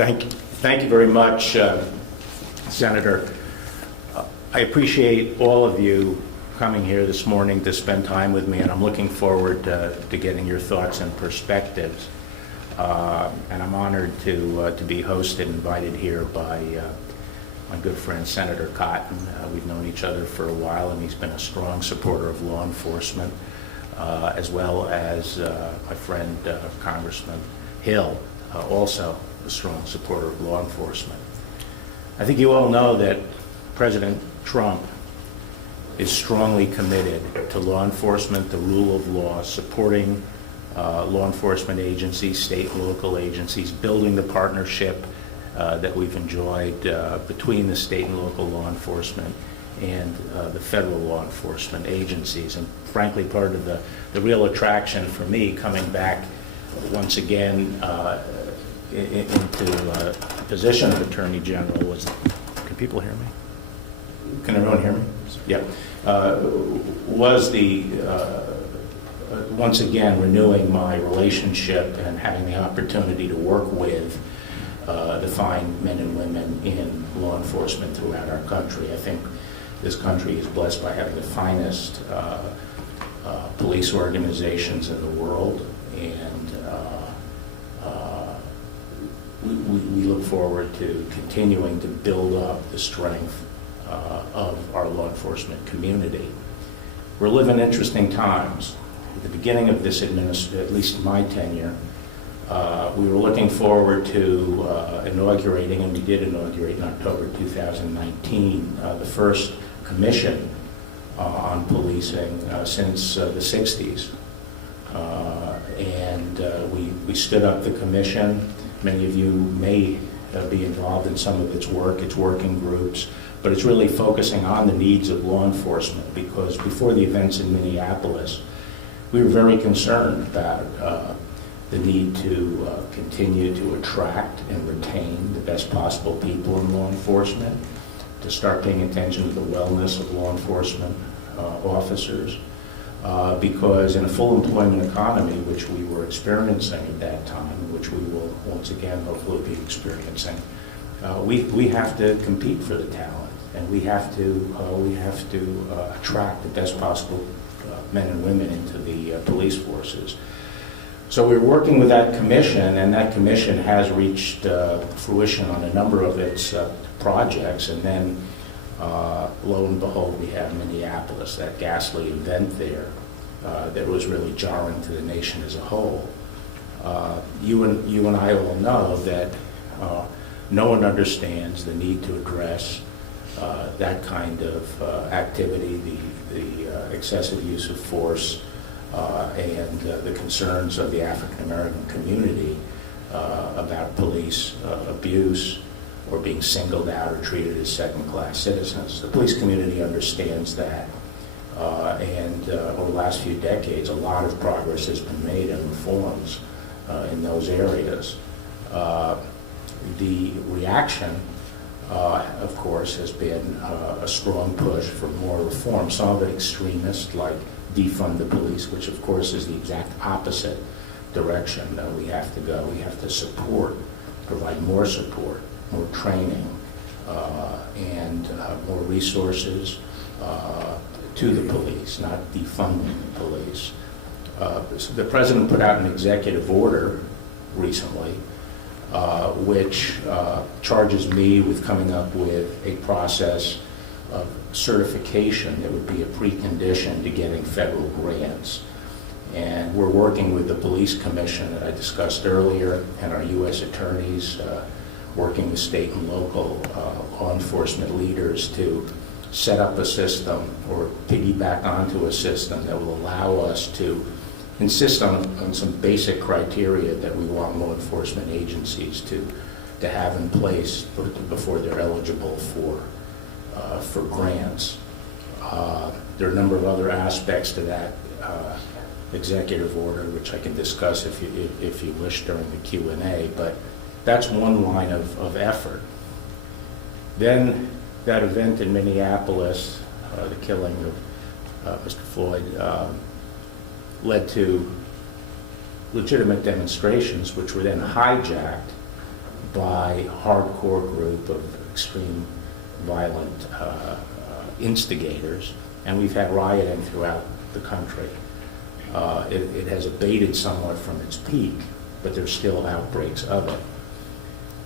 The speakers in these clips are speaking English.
Thank you very much, Senator. I appreciate all of you coming here this morning to spend time with me, and I'm looking forward to getting your thoughts and perspectives. And I'm honored to be hosted, invited here by my good friend Senator Cotton. We've known each other for a while, and he's been a strong supporter of law enforcement, as well as my friend Congressman Hill, also a strong supporter of law enforcement. I think you all know that President Trump is strongly committed to law enforcement, the rule of law, supporting law enforcement agencies, state and local agencies, building the partnership that we've enjoyed between the state and local law enforcement and the federal law enforcement agencies. And frankly, part of the real attraction for me coming back once again into the position of Attorney General was, can people hear me? Can everyone hear me? Yeah. Was the once again renewing my relationship and having the opportunity to work with the fine men and women in law enforcement throughout our country. I think this country is blessed by having the finest police organizations in the world, and we look forward to continuing to build up the strength of our law enforcement community. We're living interesting times. At the beginning of this administration, at least my tenure, we were looking forward to inaugurating, and we did inaugurate in October 2019, the first commission on policing since the 60s. We stood up the commission. Many of you may be involved in some of its work, its working groups, but it's really focusing on the needs of law enforcement, because before the events in Minneapolis, we were very concerned about the need to continue to attract and retain the best possible people in law enforcement, to start paying attention to the wellness of law enforcement officers, because in a full employment economy, which we were experiencing at that time, which we will once again hopefully be experiencing, we have to compete for the talent, and we have to attract the best possible men and women into the police forces. So we're working with that commission, and that commission has reached fruition on a number of its projects, and then lo and behold, we have Minneapolis, that ghastly event there that was really jarring to the nation as a whole. You and I all know that no one understands the need to address that kind of activity, the excessive use of force, and the concerns of the African American community about police abuse or being singled out or treated as second-class citizens. The police community understands that, and over the last few decades, a lot of progress has been made in reforms in those areas. The reaction, of course, has been a strong push for more reform, some of it extremist, like defund the police, which of course is the exact opposite direction that we have to go. We have to support, provide more support, more training, and more resources to the police, not defunding the police. So the president put out an executive order recently which charges me with coming up with a process of certification that would be a precondition to getting federal grants. And we're working with the police commission that I discussed earlier, and our U.S. attorneys, working with state and local law enforcement leaders to set up a system or piggyback onto a system that will allow us to insist on some basic criteria that we want law enforcement agencies to have in place before they're eligible for grants. There are a number of other aspects to that executive order, which I can discuss if you wish during the Q&A, but that's one line of effort. Then that event in Minneapolis, the killing of Mr. Floyd, led to legitimate demonstrations, which were then hijacked by hardcore group of extreme violent instigators, and we've had rioting throughout the country. It has abated somewhat from its peak, but there's still outbreaks of it.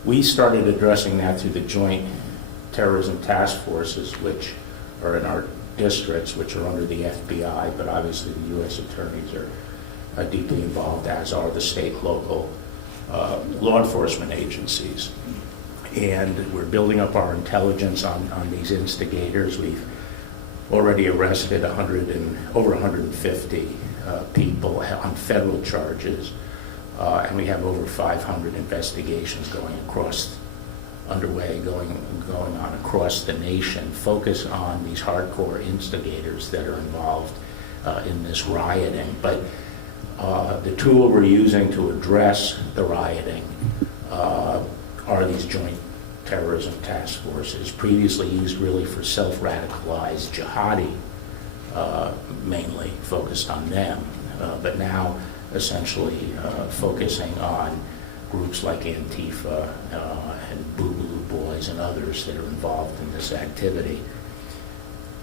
We started addressing that through the joint terrorism task forces, which are in our districts, which are under the FBI, but obviously the U.S. attorneys are deeply involved, as are the state and local law enforcement agencies. And we're building up our intelligence on these instigators. We've already arrested over 150 people on federal charges, and we have over 500 investigations going on across the nation, focus on these hardcore instigators that are involved in this rioting. But the tool we're using to address the rioting are these joint terrorism task forces, previously used really for self-radicalized jihadi, mainly focused on them, but now essentially focusing on groups like Antifa and Boogaloo Boys and others that are involved in this activity.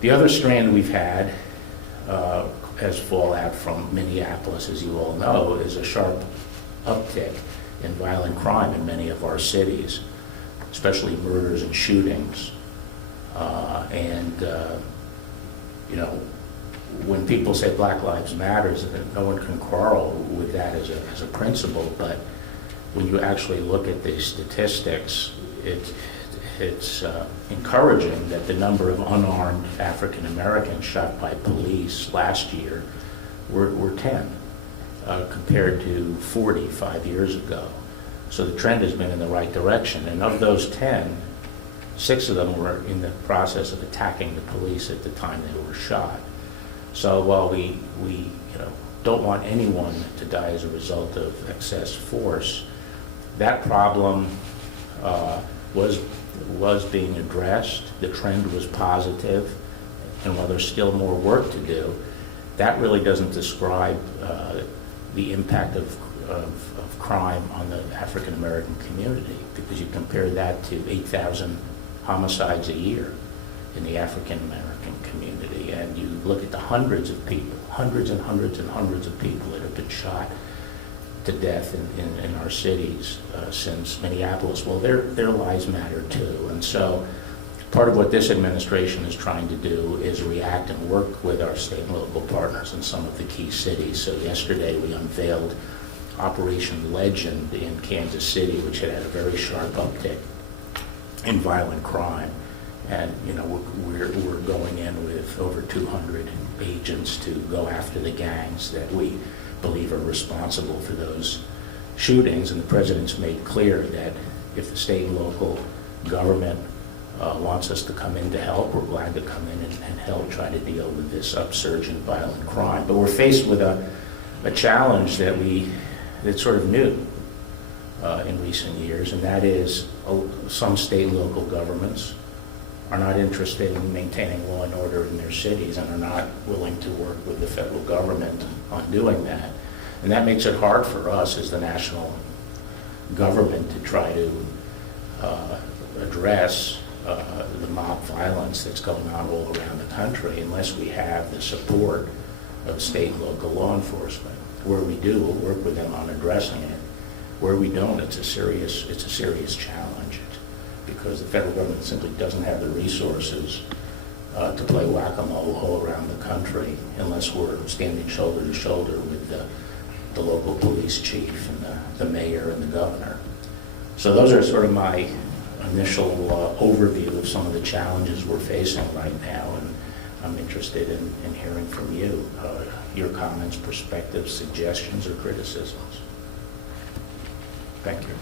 The other strand we've had as fallout from Minneapolis, as you all know, is a sharp uptick in violent crime in many of our cities, especially murders and shootings. When people say Black Lives Matter, no one can quarrel with that as a principle, but when you actually look at the statistics, it's encouraging that the number of unarmed African Americans shot by police last year were 10, compared to 40 5 years ago. So the trend has been in the right direction. And of those 10, 6 of them were in the process of attacking the police at the time they were shot. So while we don't want anyone to die as a result of excess force, that problem was being addressed. The trend was positive, and while there's still more work to do, that really doesn't describe the impact of crime on the African American community, because you compare that to 8,000 homicides a year in the African American community, and you look at the hundreds of people, hundreds and hundreds and hundreds of people that have been shot to death in our cities since Minneapolis. Well, their lives matter too. And so part of what this administration is trying to do is react and work with our state and local partners in some of the key cities. So yesterday we unveiled Operation Legend in Kansas City, which had a very sharp uptick in violent crime. And we're going in with over 200 agents to go after the gangs that we believe are responsible for those shootings. And the president's made clear that if the state and local government wants us to come in to help, we're glad to come in and help try to deal with this upsurge in violent crime. But we're faced with a challenge that's sort of new in recent years, and that is some state and local governments are not interested in maintaining law and order in their cities and are not willing to work with the federal government on doing that. And that makes it hard for us as the national government to try to address the mob violence that's going on all around the country unless we have the support of state and local law enforcement. Where we do, we'll work with them on addressing it. Where we don't, it's a serious challenge, because the federal government simply doesn't have the resources to play whack-a-mole all around the country unless we're standing shoulder to shoulder with the local police chief and the mayor and the governor. So those are sort of my initial overview of some of the challenges we're facing right now, and I'm interested in hearing from you, your comments, perspectives, suggestions, or criticisms. Thank you.